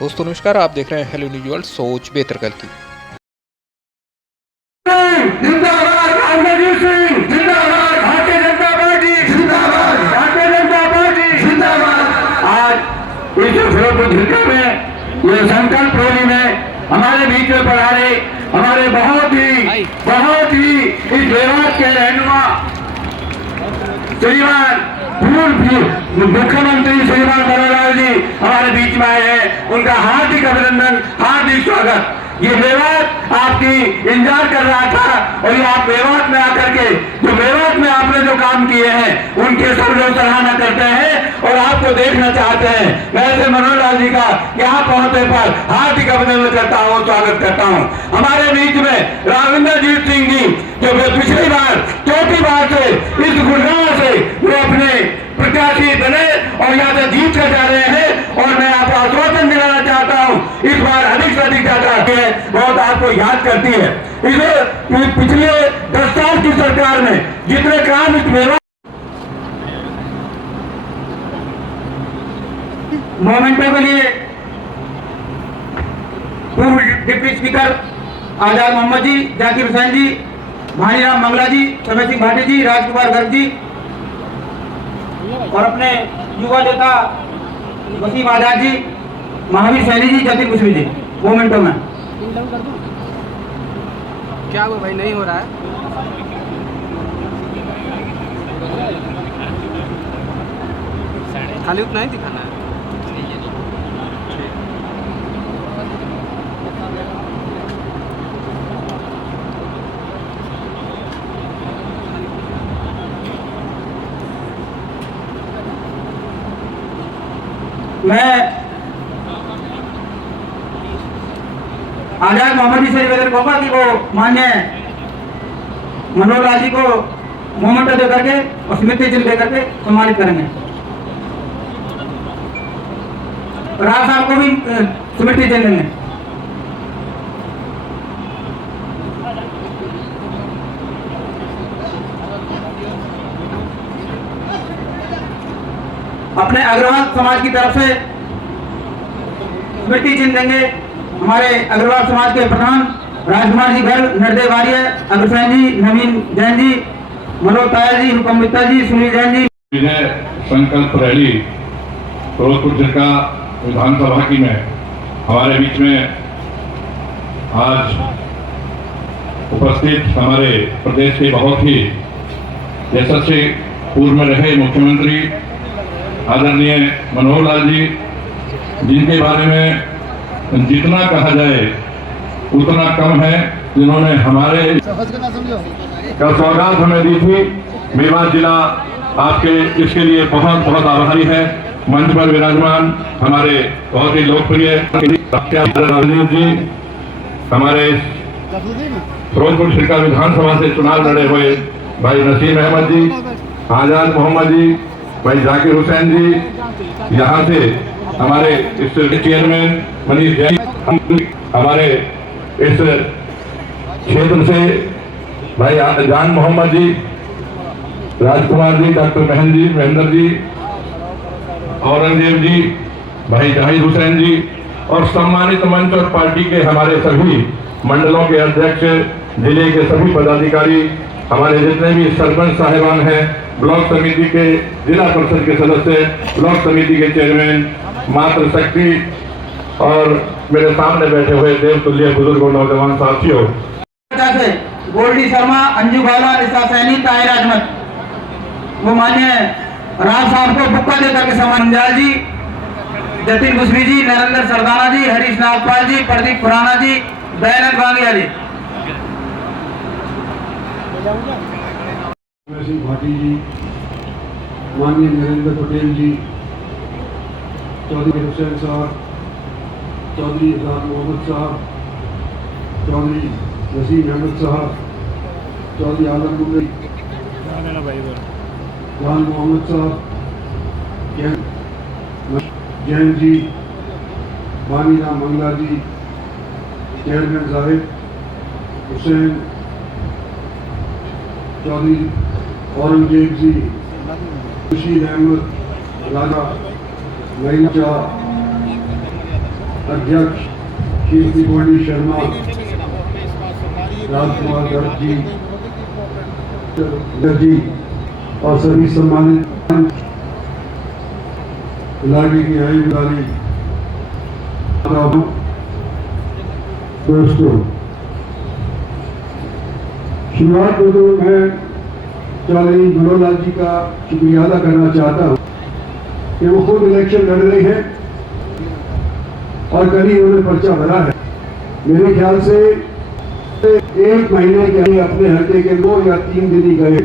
दोस्तों नमस्कार, आप देख रहे हैं हेलो न्यूज वर्ल्ड, सोच बेहतर कल की। जिंदाबाद कांग्रेस सिंह, जिंदाबाद भारतीय जनता पार्टी, जिंदाबाद भारतीय जनता पार्टी, जिंदाबाद। आज इस फिरोजपुर झिरका में ये संकल्प रैली में हमारे बीच में पधारे हमारे बहुत ही इस देवास के रहनुमा श्रीमान पूर्व मुख्यमंत्री श्रीमान मनोहर जी हमारे बीच में आए हैं। उनका हार्दिक अभिनंदन, हार्दिक स्वागत। ये मेवात आपकी इंतजार कर रहा था और ये आप मेवात में आकर के जो मेवात में आपने जो काम किए हैं उनके सब लोग सराहना करते हैं और आपको देखना चाहते हैं। मैं ऐसे मनोहर जी का यहाँ पहुंचने पर हार्दिक अभिनंदन करता हूँ, स्वागत करता हूँ। हमारे बीच में राविंद्रजीत सिंह जी जो पिछली बार चौथी बार से इस गुड़गांव से वो अपने प्रत्याशी बने और यहाँ से जीत कर जा रहे हैं और मैं आपको आश्वासन दिलाना चाहता हूँ इस बार अधिक से अधिक ज्यादा बहुत आपको याद करती है। इसे पिछले 10 साल की सरकार में जितने काम इस मोमेंटो के लिए पूर्व डिप्टी स्पीकर आजाद मोहम्मद जी, जाकिर हुसैन जी, भानीराम मंगला जी, समय सिंह भाटी जी, राजकुमार गर्ग जी और अपने युवा नेता वसीम आजाद जी, महावीर सैनी जी, जतिन मुश्री जी मोमेंटो में। क्या वो भाई नहीं हो रहा है? खाली उतना ही दिखाना है। मैं आजाद मोहम्मद जी से निवेदन करूंगा कि वो मान्य मनोहर जी को मोमेंटो दे करके और स्मृति चिन्ह दे करके सम्मानित करेंगे। राज साहब को भी स्मृति चिन्ह देंगे। अपने अग्रवाल समाज की तरफ से स्मृति चिन्ह देंगे हमारे अग्रवाल समाज के प्रधान राजकुमार जी गर्ग, नरदेव वार्य, अग्रसेन जी, नवीन जैन जी, मनोज तायल जी, हुकम मित्ता जी, सुनील जैन जी। विजय संकल्प रैली फिरोजपुर झिरका विधानसभा की में हमारे बीच में आज उपस्थित हमारे प्रदेश के बहुत ही यशस्वी पूर्व में रहे मुख्यमंत्री आदरणीय मनोहर लाल जी, जिनके बारे में जितना कहा जाए उतना कम है, जिन्होंने हमारे का सौगात हमें दी थी। मेवात जिला आपके इसके लिए बहुत बहुत आभारी है। मंच पर विराजमान हमारे बहुत ही लोकप्रिय राजनीत जी, हमारे फिरोजपुर झिरका विधानसभा से चुनाव लड़े हुए भाई नसीम अहमद जी, आजाद मोहम्मद जी, भाई जाकिर हुसैन जी, यहाँ से हमारे इस चेयरमैन मनीष जैन, हमारे इस क्षेत्र से भाई जान मोहम्मद जी, राजकुमार जी, डॉक्टर महन जी, महेंद्र जी, औरंगजेब जी, भाई जाहिद हुसैन जी और सम्मानित मंच और पार्टी के हमारे सभी मंडलों के अध्यक्ष, जिले के सभी पदाधिकारी, हमारे जितने भी सरपंच साहिबान हैं, ब्लॉक समिति के, जिला परिषद के सदस्य, ब्लॉक समिति के चेयरमैन, मातृशक्ति और मेरे सामने बैठे हुए देवतुल्य बुजुर्ग और नौजवान साथियों, गोल्डी शर्मा, अंजू भाला, निशा सैनी, ताहिर अहमद, वो मान्य राज साहब को बुक्का देकर के सम्मान जी, जतिन मुश्री जी, नरेंद्र सरदाना जी, हरीश नागपाल जी, प्रदीप खुराना जी, दयानंद बांगिया जी, सिंह भाटी जी, माननीय नरेंद्र पटेल जी, चौधरी हुसैन साहब, चौधरी आजाद मोहम्मद साहब, चौधरी नसीम अहमद साहब, चौधरी आलम मुंगई, जान मोहम्मद साहब, जैन जी, भानीराम मंगला जी, चेयरमैन जाहिद हुसैन, चौधरी औरंगजेब जी, खुशी अहमद, राजा महिला अध्यक्ष श्री गोल्डी शर्मा, राजकुमार गर्ग जी और सभी सम्मानित इलाके की आयु वाली दोस्तों, शुरुआत में तो मैं चौधरी मनोहर लाल जी का शुक्रिया अदा करना चाहता हूँ कि वो खुद इलेक्शन लड़ रहे हैं और कल ही उन्होंने पर्चा भरा है। मेरे ख्याल से 1 महीने के लिए अपने हल्के के 2 या 3 दिन ही गए,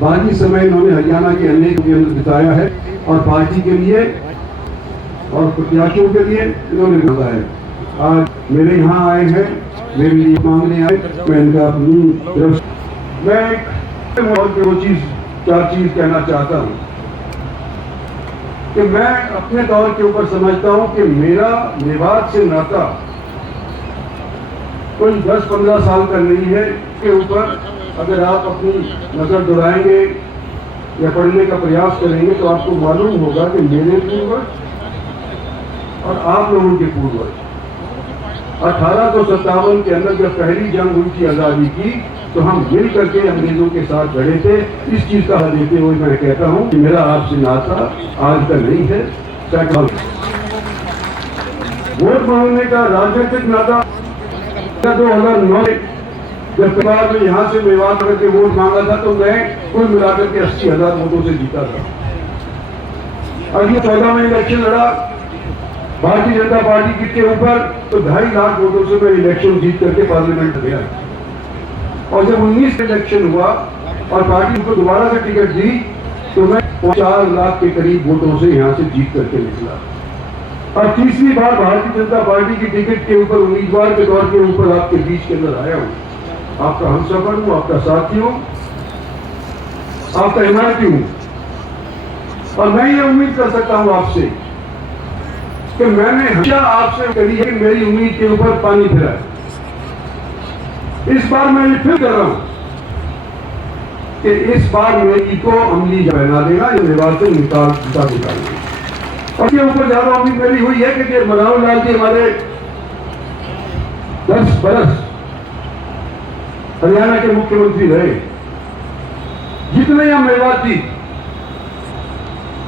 बाकी समय इन्होंने हरियाणा के अनेक के अंदर बिताया है और पार्टी के लिए और प्रत्याशियों के लिए इन्होंने मांगा है। आज मेरे यहाँ आए हैं, मेरे लिए मांगने आए, मैं इनका अपनी तरफ मैं एक वो चीज 4 चीज कहना चाहता हूँ कि मैं अपने दौर के ऊपर समझता हूँ कि मेरा मेवात से नाता कोई 10-15 साल का नहीं है। के ऊपर अगर आप अपनी नजर दौड़ाएंगे या पढ़ने का प्रयास करेंगे तो आपको मालूम होगा कि मेरे पूर्वज और आप लोगों के पूर्वज 1857 के अंदर जब पहली जंग हुई थी आजादी की, तो हम मिल करके अंग्रेजों के साथ लड़े थे। इस चीज का हल देते हुए मैं कहता हूं कि मेरा आपसे नाता आज का नहीं है, वोट मांगने का राजनीतिक नाता 2009 जब बाद में यहाँ से मेवात करके वोट मांगा था तो मैं कुल मिलाकर के 80,000 वोटों से जीता था। अगले 14 में इलेक्शन लड़ा भारतीय जनता पार्टी के ऊपर, तो 2.5 लाख वोटों से मैं इलेक्शन जीत करके पार्लियामेंट गया। और जब 19 इलेक्शन हुआ और पार्टी को दोबारा से टिकट दी तो मैं 4 लाख के करीब वोटों से यहाँ से जीत करके निकला। और तीसरी बार भारतीय जनता पार्टी की टिकट के ऊपर उम्मीदवार के तौर के ऊपर आपके बीच के अंदर आया हूँ। आपका हमसफर हूँ, आपका साथी हूँ, आपका हिमायती हूँ। और मैं ये उम्मीद कर सकता हूँ आपसे कि मैंने हमेशा आपसे करी है, मेरी उम्मीद के ऊपर पानी फिरा है। इस बार मैं ये फिर कर रहा हूं कि इस बार मेरी को अमली बना देना, ये मेवात से निकालना। और के ऊपर ज्यादा उम्मीद मेरी हुई है कि मनोहर लाल जी हमारे 10 बरस हरियाणा के मुख्यमंत्री रहे। जितने हम मेवाती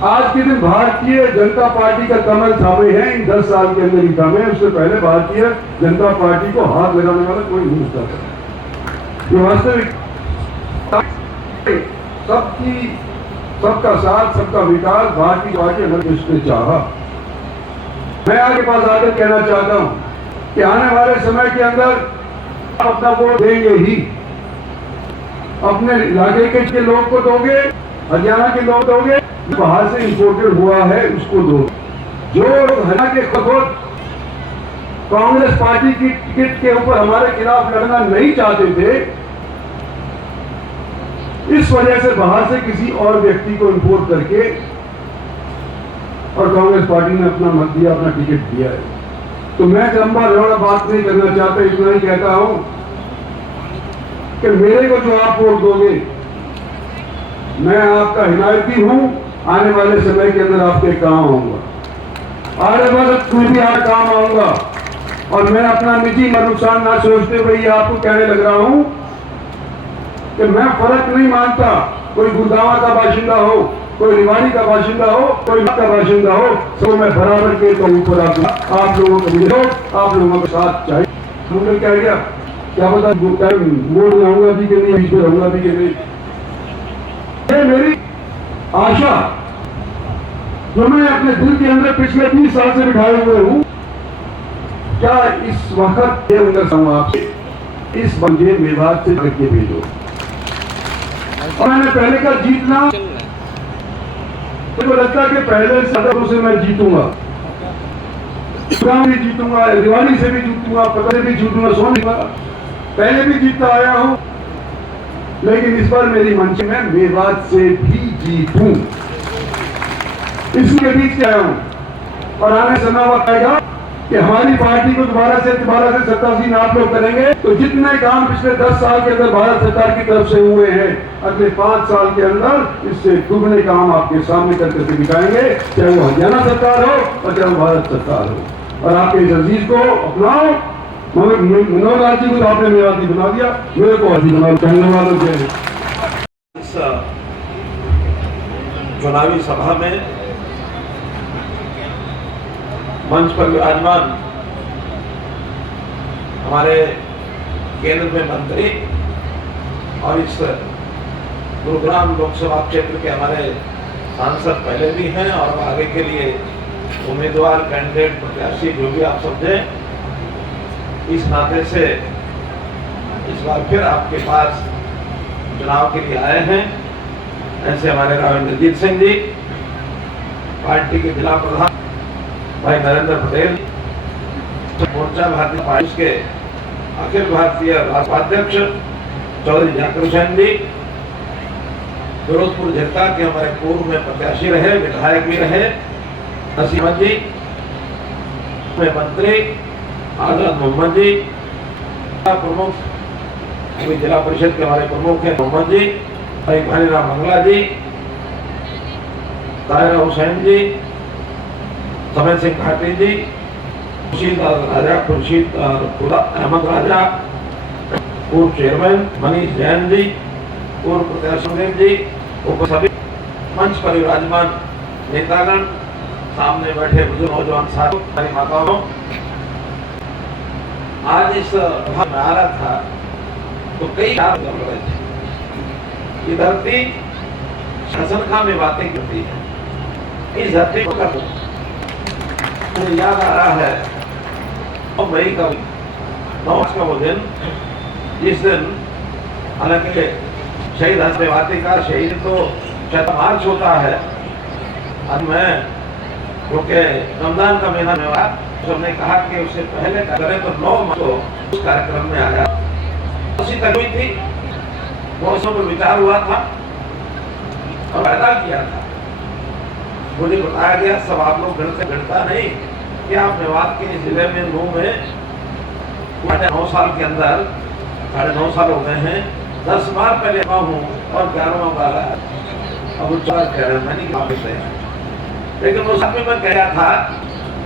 आज के दिन भारतीय जनता पार्टी का कमल थामे हैं, इन 10 साल के अंदर ही थामे। उससे पहले भारतीय जनता पार्टी को हाथ लगाने वाला कोई नहीं होता था। ये वास्तविक सबका साथ, सबका विकास भारतीय पार्टी अगर उसने चाहा। मैं आपके पास आकर कहना चाहता हूं कि आने वाले समय के अंदर आप अपना वोट देंगे ही, अपने इलाके के लोग को दोगे, हरियाणा के लोग दोगे, बाहर से इंपोर्टेड हुआ है उसको दो। जो हरियाणा के खुद कांग्रेस पार्टी की टिकट के ऊपर हमारे खिलाफ लड़ना नहीं चाहते थे, इस वजह से बाहर से किसी और व्यक्ति को इंपोर्ट करके और कांग्रेस पार्टी ने अपना मत दिया, अपना टिकट दिया है। तो मैं लंबा लौड़ा बात नहीं करना चाहता, इतना ही कहता हूं कि मेरे को जो आप वोट दोगे, मैं आपका हिमायती हूं। आने वाले समय के अंदर आपके काम आऊंगा, आने वाले में भी आप काम आऊंगा। और मैं अपना निजी नुकसान ना सोचते हुए आपको कहने लग रहा हूं कि मैं फर्क नहीं मानता, कोई गुड़गांव का बाशिंदा हो, कोई रिवाड़ी का बाशिंदा हो, कोई का बाशिंदा हो, तो मैं बराबर के तो ऊपर आप लोगों को मिलो, आप लोगों के साथ चाहिए। मुझे क्या गया, क्या पता वोट लाऊंगा भी कि नहीं, बीच में रहूंगा भी कि नहीं। ये मेरी आशा जो मैं अपने दिल के अंदर पिछले 30 साल से बिठाए हुए हूं, क्या इस वक्त आपसे इस बंदे मेवात से करके भेजो। और मैंने पहले का जीतना मुझे लगता है कि पहले सदरों से मैं जीतूंगा, भी जीतूंगा, रिवाड़ी से भी जीतूंगा, पता से भी जीतूंगा, सोनीपत पहले भी जीतता आया हूं। लेकिन इस बार मेरी मंशा में मेवात से भी जीतूं, इसके बीच से आया हूं। और आने समय वक्त आएगा कि हमारी पार्टी को दोबारा से सत्तासीन आप लोग करेंगे, तो जितने काम पिछले 10 साल के अंदर भारत सरकार की तरफ से हुए हैं, अगले 5 साल के अंदर इससे दुगने काम आपके सामने करके दिखाएंगे, चाहे वो हरियाणा सरकार हो और चाहे वो भारत सरकार हो। और आपके इस अजीज को अपनाओ। मगर मनोहर लाल जी को तो आपने मेवाती बना दिया, मेरे को अजीज बना कहने वालों के इस चुनावी सभा में मंच पर विराजमान हमारे केंद्र में मंत्री और इस गुरुग्राम लोकसभा क्षेत्र के हमारे सांसद पहले भी हैं और आगे के लिए उम्मीदवार, कैंडिडेट, प्रत्याशी जो भी आप समझे, इस नाते से इस बार फिर आपके पास चुनाव के लिए आए हैं। ऐसे हमारे राव इंद्रजीत सिंह जी, पार्टी के जिला प्रधान भाई नरेंद्र पटेल, मोर्चा भारतीय पार्टी के अखिल भारतीय राष्ट्राध्यक्ष चौधरी जाकिर हुसैन जी, फिरोजपुर झरका के हमारे पूर्व में प्रत्याशी रहे, विधायक भी रहे, नसीम जी, में मंत्री आजाद मोहम्मद जी, प्रमुख अभी जिला परिषद के हमारे प्रमुख हैं मोहम्मद जी, भाई भानीराम मंगला जी, ताहिरा हुसैन जी, समय सिंह घाटी जी, खुर्शीद अहमद राजा, पूर्व चेयरमैन मनीष जैन जी, पूर्व प्रत्याशी जी, सभी मंच पर विराजमान नेतागण, सामने बैठे बुजुर्ग नौजवान साथी, हमारी माताओं, आज इस सभा में आ रहा था तो कई बात कर रहे थे। ये धरती शासनखा में बातें करती है। इस धरती को मुझे याद आ रहा है 9 मई का 9 का वो दिन, जिस दिन हालांकि शहीद हंसने का शहीद तो शायद मार्च होता है। अब मैं क्योंकि रमजान का महीना में हुआ, हमने कहा कि उससे पहले करें तो 9 मार्च को उस कार्यक्रम में आया। उसी तक हुई थी, मौसम पर विचार हुआ था और पैदा किया था। मुझे बताया गया, सब आप लोग गणता नहीं कि आप मेवात के जिले में नू में 9 साल के अंदर 9.5 साल हो गए हैं, 10 बार पहले हूँ और 11वां बार आया। अब उच्चार कह रहे हैं, मैंने वापस है, लेकिन उस समय मैं कह रहा था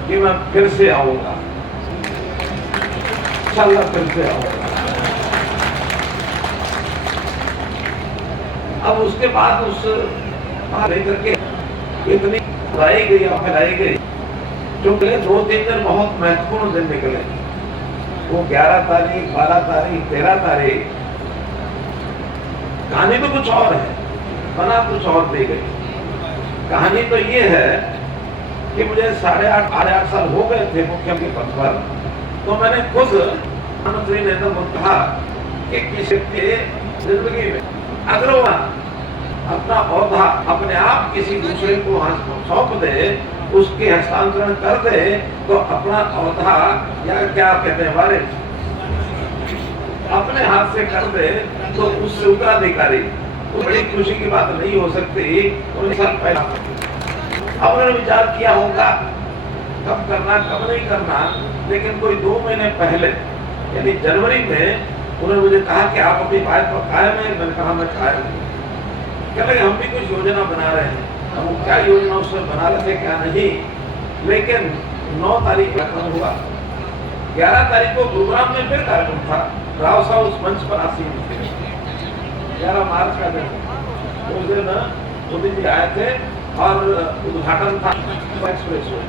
कि मैं फिर से आऊंगा, इंशाअल्लाह फिर से आऊंगा। अब उसके बाद उस लेकर के इतनी लाई गई और फैलाई गई, क्योंकि 2-3 दिन बहुत महत्वपूर्ण दिन निकले। वो 11 तारीख, 12 तारीख, 13 तारीख, कहानी तो कुछ और है, बना कुछ और दे गई। कहानी तो ये है कि मुझे 8.5 साल हो गए थे मुख्यमंत्री पद पर, तो मैंने खुद प्रधानमंत्री नरेंद्र मोदी कहा कि किसी के जिंदगी में अगर वो अपना पौधा अपने आप किसी दूसरे को सौंप दे, उसके हस्तांतरण कर दे, तो अपना पौधा या क्या कहते हैं हमारे अपने हाथ से कर दे, तो उससे उत्तराधिकारी, तो बड़ी खुशी की बात नहीं हो सकती। 19 साल पहले अब उन्होंने विचार किया होगा कब करना कब नहीं करना, लेकिन कोई 2 महीने पहले यानी जनवरी में उन्होंने मुझे कहा कि आप अपनी बात पर कायम है। मैंने कहा मैं कायम हूँ। कह लगे हम भी कुछ योजना बना रहे हैं, हम क्या योजना उसमें बना रहे थे क्या नहीं, लेकिन 9 तारीख का कार्यक्रम हुआ। 11 तारीख को गुरुग्राम में फिर कार्यक्रम था, राव साहब उस मंच पर आसीन थे। 11 मार्च का दिन, उस दिन मोदी जी आए थे और उद्घाटन था एक्सप्रेस वे।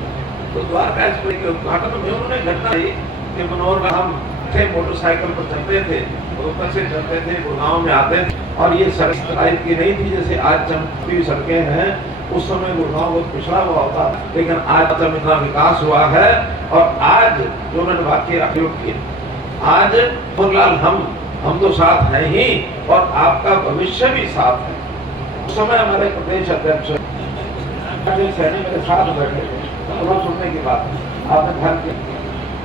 तो द्वारका एक्सप्रेस के उद्घाटन में उन्होंने घटना दी कि मनोहर हम थे मोटरसाइकिल पर चलते थे, ऊपर से चलते थे, गुड़गांव में आते थे, और ये सड़क टाइप की नहीं थी जैसे आज चमकती सड़कें हैं। उस समय गुड़गांव बहुत पिछड़ा हुआ होता, लेकिन आज तब इतना विकास हुआ है। और आज जो उन्होंने वाक्य प्रयोग किए, आज मनोहर हम तो साथ हैं ही और आपका भविष्य भी साथ है। उस समय हमारे प्रदेश अध्यक्ष सैनी मेरे साथ बैठे थे, सुनने की बात आपने घर की,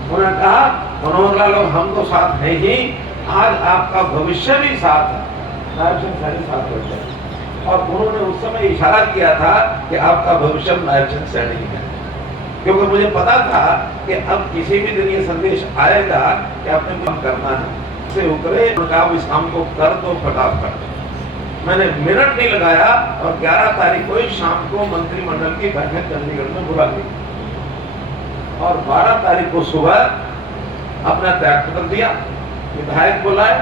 उन्होंने कहा मनोहर लाल हम तो साथ हैं ही, आज आपका भविष्य भी साथ है। नायब सिंह सैनी साथ बैठे और उन्होंने उस समय इशारा किया था कि आपका भविष्य नायब सिंह सैनी है, क्योंकि मुझे पता था कि अब किसी भी दिन ये संदेश आएगा कि आपने काम करना है, से उतरे आप इस काम को कर दो फटाफट। मैंने मिनट नहीं लगाया और 11 तारीख को शाम को मंत्रिमंडल की बैठक चंडीगढ़ में बुला ली। और 12 तारीख को सुबह अपना त्याग पत्र दिया, विधायक बुलाए,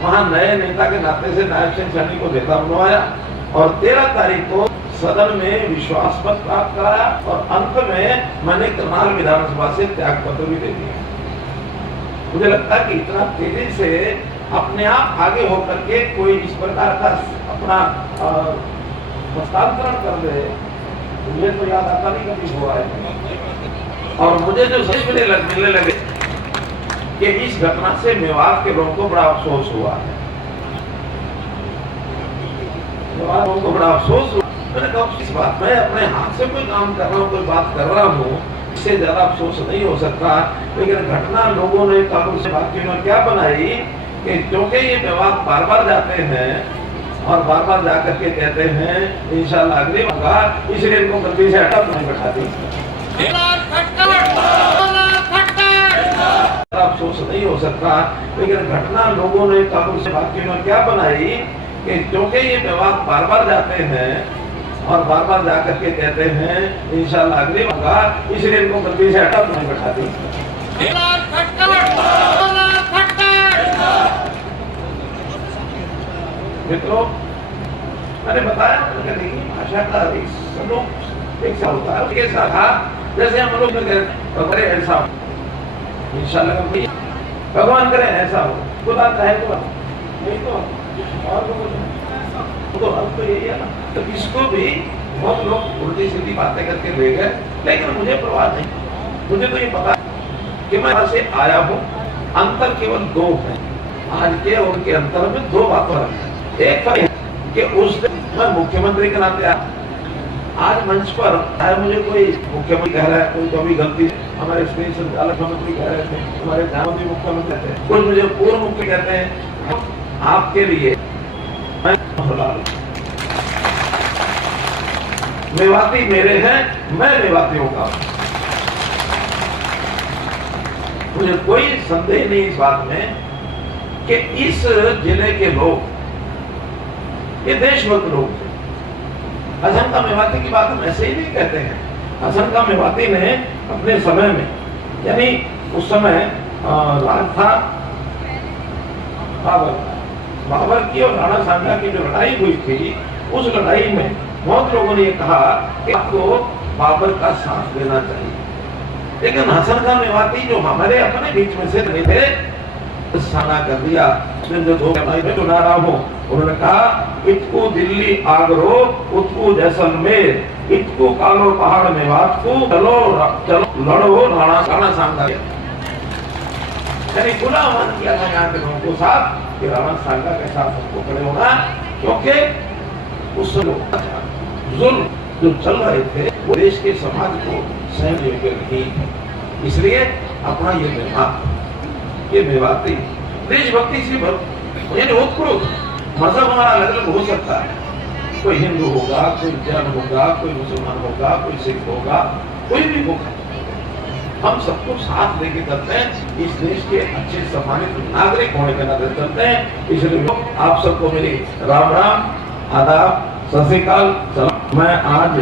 वहां नए नेता के नाते से नायब सिंह सैनी को नेता बनवाया और 13 तारीख को सदन में विश्वास मत प्राप्त कराया और अंत में मैंने करनाल विधानसभा से त्याग पत्र भी दे दिया। मुझे लगता है कि इतना तेजी से अपने आप आगे होकर के कोई इस प्रकार का अपना हस्तांतरण कर दे, मुझे तो याद आता नहीं कभी हुआ है। और मुझे जो सच मिलने लगे कि इस घटना से मेवात के लोगों को बड़ा अफसोस हुआ है, मेवात लोगों को बड़ा अफसोस हुआ। मैंने कहा इस बात में अपने हाथ से कोई काम कर रहा हूँ, कोई बात कर रहा हूँ, इससे ज्यादा अफसोस नहीं हो सकता। लेकिन घटना लोगों ने काबू से बातचीत में क्या बनाई कि क्योंकि ये मेवात बार बार जाते हैं और बार बार जाकर के कहते हैं इंशाल्लाह अगली बार, इसलिए इनको गलती से हटा नहीं बैठा दी। अफसोस नहीं हो सकता। लेकिन घटना लोगों ने काबू से बातचीत में क्या बनाई कि क्योंकि ये मेवात बार बार जाते हैं और बार बार जाकर के कहते हैं इंशाल्लाह अगली बार, इसलिए इनको गलती से हटा नहीं बैठा दी। मित्रों, मैंने बताया भाषा का एक सा होता है, उसके साथ जैसे हम लोग करे ऐसा इंशाल्लाह भगवान करे ऐसा हो, खुदा चाहे तो नहीं तो और तो अब तो यही है ना। तो इसको भी बहुत लोग उल्टी सीधी बातें करके ले गए, लेकिन मुझे परवाह नहीं। मुझे तो ये पता कि मैं यहाँ से आया हूँ, अंतर केवल दो है आज के और उनके अंतर में, दो बातों है। एक कि उस दिन मैं मुख्यमंत्री के नाते आया, आज मंच पर चाहे मुझे कोई मुख्यमंत्री कह रहा है, कोई कभी गलती हमारे स्टेट संचालक मंत्री कह रहे थे, हमारे प्रधानमंत्री मुख्यमंत्री कहते हैं, कुछ मुझे पूर्व मुख्य कहते हैं। आपके लिए मैं मेवाती मेरे हैं, मैं मेवातियों का। मुझे कोई संदेह नहीं इस बात में कि इस जिले के लोग ये देशभक्त लोग थे। हसन का मेवाती की बात हम ऐसे ही नहीं कहते हैं। हसन का मेवाती ने अपने समय में, यानी उस समय राज था बाबर की और राणा सांगा की जो लड़ाई हुई थी, उस लड़ाई में बहुत लोगों ने कहा कि आपको बाबर का साथ देना चाहिए। लेकिन हसन खान मेवाती जो हमारे अपने बीच में से नहीं थे, साना कर दिया। जो दो में चुना रहा हूँ, उन्होंने कहा इतको दिल्ली आगरो, उतको जैसलमेर, इतको कालो पहाड़ मेवात को, चलो चलो लड़ो राणा सांगा। यानी खुला मन किया था यहाँ के लोगों को साथ कि राणा सांगा के साथ सबको खड़े होना, क्योंकि उस जुल्म जो चल रहे थे वो देश के समाज को सहन योग्य नहीं है। इसलिए अपना ये मेवात, ये मेवाती देशभक्ति से यानी उत्प्रोत, मजहब हमारा अलग अलग हो सकता है, कोई हिंदू होगा, कोई जैन होगा, कोई मुसलमान होगा, कोई सिख होगा, कोई भी होगा, हम सबको साथ लेके चलते हैं। इस देश के अच्छे सम्मानित नागरिक होने के नाते चलते हैं। इसलिए आप सबको मेरी राम राम, आदाब, सत श्री अकाल, सलाम। मैं आज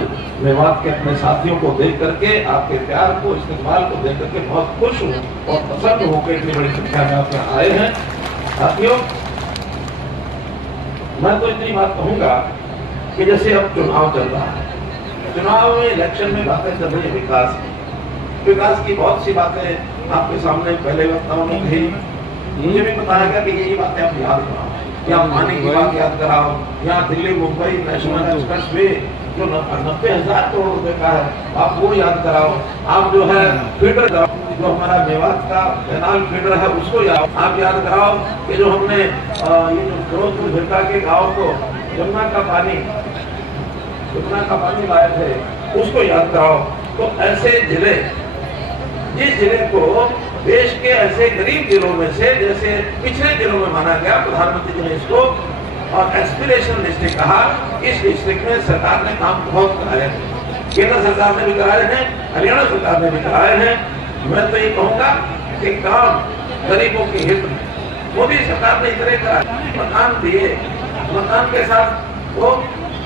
मेवात के अपने साथियों को देख करके, आपके प्यार को, इस्तेमाल को देख करके बहुत खुश हूँ और प्रसन्न होकर इतनी बड़ी संख्या में आप यहाँ आए हैं। साथियों, मैं तो इतनी बात कहूंगा कि जैसे अब चुनाव चल रहा है, चुनाव में, इलेक्शन में बातें चल रही है विकास की बहुत सी बातें आपके सामने पहले वक्ताओं ने कही। मुझे भी पता है कि ये बातें आप याद कराओ, या पानी की बात याद कराओ, या Delhi Mumbai national express way जो 90,000 करोड़ रुपए का है, आप वो याद कराओ। आप जो है फीडर कराओ, जो हमारा मेवात का कैनाल फीडर है उसको आप याद कराओ कि जो हमने ये जो फिरोजपुर झिरका के गाँव को यमुना का पानी लाए थे उसको याद कराओ। तो ऐसे जिले, जिस जिले को देश के ऐसे गरीब जिलों में से, जैसे पिछले जिलों में माना गया, प्रधानमंत्री जी ने इसको और एस्पिरेशनल डिस्ट्रिक्ट कहा, इस डिस्ट्रिक्ट में सरकार ने काम बहुत कराए हैं, केंद्र सरकार ने भी कराए हैं, हरियाणा सरकार ने भी कराए हैं। मैं तो ये कहूँगा कि काम गरीबों के हित में मोदी सरकार ने इतने कराए, मकान दिए, मकान के साथ वो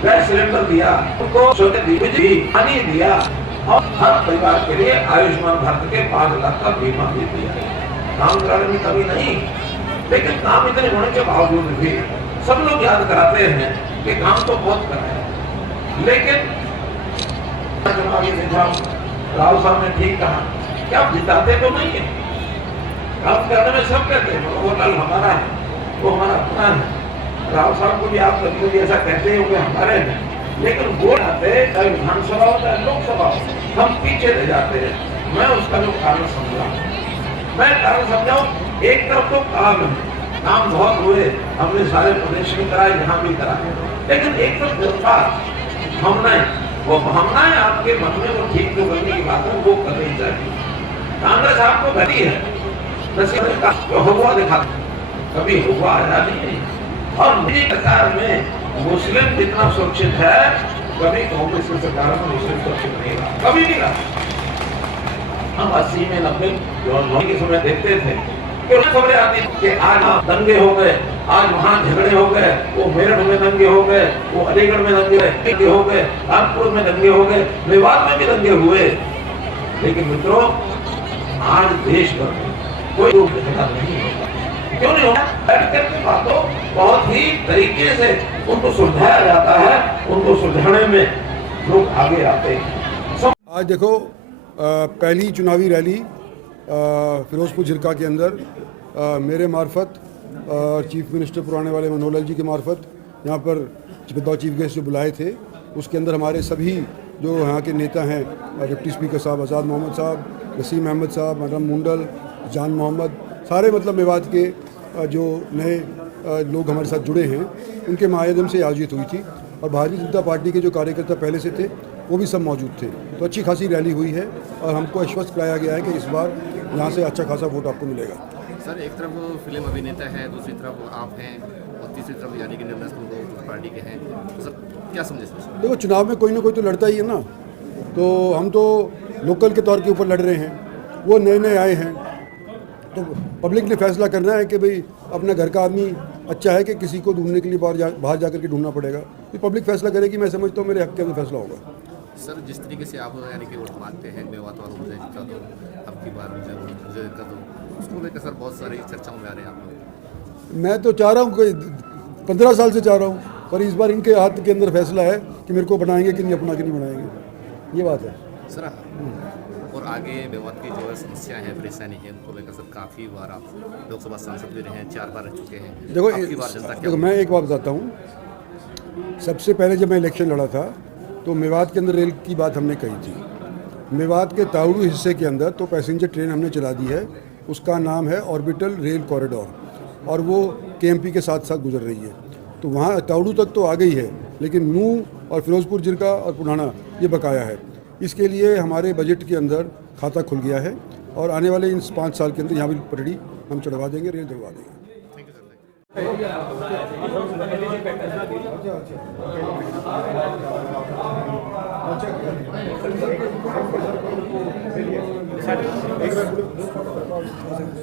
गैस सिलेंडर दिया, उनको पानी दिया, और हर परिवार के लिए आयुष्मान भारत के 5 लाख का बीमा भी दिया है। नामकरण में कभी नहीं, लेकिन काम इतने होने के बावजूद भी सब लोग याद कराते हैं कि काम तो बहुत कर रहे हैं, लेकिन राव साहब ने ठीक कहा कि आप जिताते तो नहीं है, काम करने में सब कहते हैं वो कल हमारा है, वो हमारा अपना है। राव साहब को भी आप कभी कभी ऐसा कहते होंगे हमारे हैं, लेकिन वोट आते चाहे विधानसभा हो चाहे लोकसभा हो, हम पीछे रह जाते हैं। मैं उसका जो कारण समझा, मैं कारण समझाऊं, एक तरफ तो काम बहुत हुए, हमने सारे प्रदेश में कराए, यहाँ भी कराए, लेकिन एक तरफ वो भावनाएं आपके मन में वो ठीक जो करने की बात है वो करनी चाहिए। कांग्रेस आपको घटी है, हुआ दिखा, कभी हुआ आया नहीं। और मेरी सरकार में मुस्लिम जितना सुरक्षित है, कभी कांग्रेस की सरकार में मुस्लिम सुरक्षित नहीं रहा, कभी नहीं रहा। हम 80 में 90 के समय देखते थे कि खबरें आती कि आज दंगे हो गए, आज वहाँ झगड़े हो गए, वो मेरठ में दंगे हो गए, वो अलीगढ़ में दंगे हो गए, कानपुर में दंगे हो गए, मेवात में भी दंगे हुए। लेकिन मित्रों, आज देश भर में कोई झगड़ा नहीं होगा। क्यों नहीं होगा? बैठकर की बातों बहुत ही तरीके से उनको सुलझाया जाता है, उनको सुलझाने में लोग आगे आते हैं। आज देखो पहली चुनावी रैली फिरोजपुर जिरका के अंदर मेरे मार्फत और चीफ मिनिस्टर पुराने वाले मनोहर लाल जी के मार्फत यहाँ पर विदाउट चीफ गेस्ट जो बुलाए थे, उसके अंदर हमारे सभी जो यहाँ के नेता हैं, डिप्टी स्पीकर साहब आज़ाद मोहम्मद साहब, वसीम अहमद साहब, मरम मुंडल, जान मोहम्मद, सारे मतलब मेवात के जो नए लोग हमारे साथ जुड़े हैं, उनके माध्यम से आयोजित हुई थी। और भारतीय जनता पार्टी के जो कार्यकर्ता पहले से थे वो भी सब मौजूद थे। तो अच्छी खासी रैली हुई है और हमको आश्वस्त कराया गया है कि इस बार यहाँ से अच्छा खासा वोट आपको मिलेगा। सर, एक तरफ वो फिल्म अभिनेता है, दूसरी तरफ आप हैं और तीसरी तरफ यानी कि नेशनल पार्टी के हैं, तो सर क्या समझे? देखो, चुनाव में कोई ना कोई तो लड़ता ही है ना। तो हम तो लोकल के तौर के ऊपर लड़ रहे हैं, वो नए नए आए हैं, तो पब्लिक ने फैसला करना है कि भाई अपना घर का आदमी अच्छा है कि किसी को ढूंढने के लिए बाहर जाकर के ढूंढना पड़ेगा। तो पब्लिक फैसला करेगी। मैं समझता हूँ मेरे हक के अंदर फैसला होगा। सर, जिस तरीके से आप यानी कि वोट मांगते हैं, मेवात वालों मुझे कर दो, अब की बार मुझे कर दो, उसको लेकर सर बहुत सारी चर्चाओं में आ रहे हैं आप लोग। मैं तो चाह रहा हूँ कोई 15 साल से चाह रहा हूँ, पर इस बार इनके हाथ के अंदर फैसला है कि मेरे को बनाएंगे कि नहीं अपना कि नहीं बनाएंगे, ये बात है सर। और आगे मेवात की जो समस्या है, परेशानी है, उनको लेकर सर काफ़ी बार आप लोकसभा सांसद भी रहे हैं, 4 बार रह चुके हैं। देखो मैं एक बात बताता हूँ। सबसे पहले जब मैं इलेक्शन लड़ा था तो मेवात के अंदर रेल की बात हमने कही थी। मेवात के ताउड़ू हिस्से के अंदर तो पैसेंजर ट्रेन हमने चला दी है, उसका नाम है ऑर्बिटल रेल कॉरिडोर, और वो केएमपी के साथ साथ गुजर रही है। तो वहाँ ताउड़ू तक तो आ गई है, लेकिन नूह और फिरोजपुर जिरका और पुराना ये बकाया है। इसके लिए हमारे बजट के अंदर खाता खुल गया है और आने वाले इन 5 साल के अंदर यहाँ भी पटड़ी हम चढ़वा देंगे, रेल चढ़वा देंगे।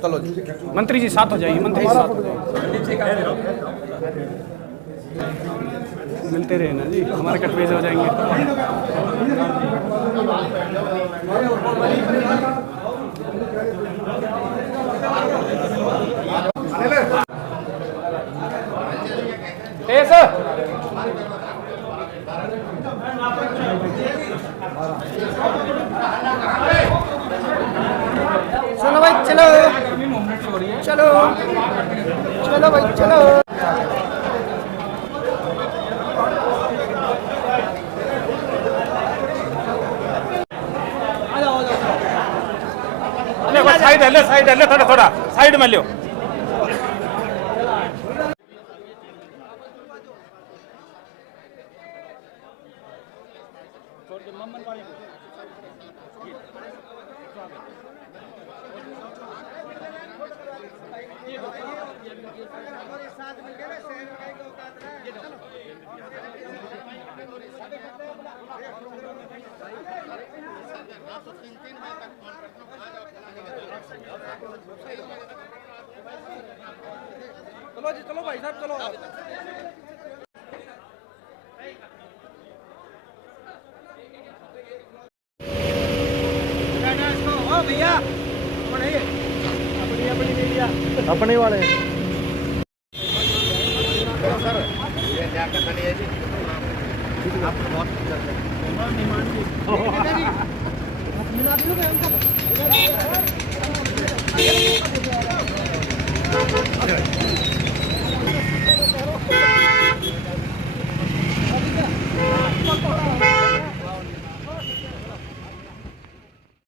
चलो जी, मंत्री जी साथ हो जाइए, मंत्री जी साथ हो जाइए, मिलते रहे ना जी, हमारे कटवेज हो जाएंगे। चलो भाई, चलो चलो चलो भाई, चलो। साइड है, थोड़ा साइड में लो। चलो जी, चलो भाई साहब, चलो। अपने वाले बहुत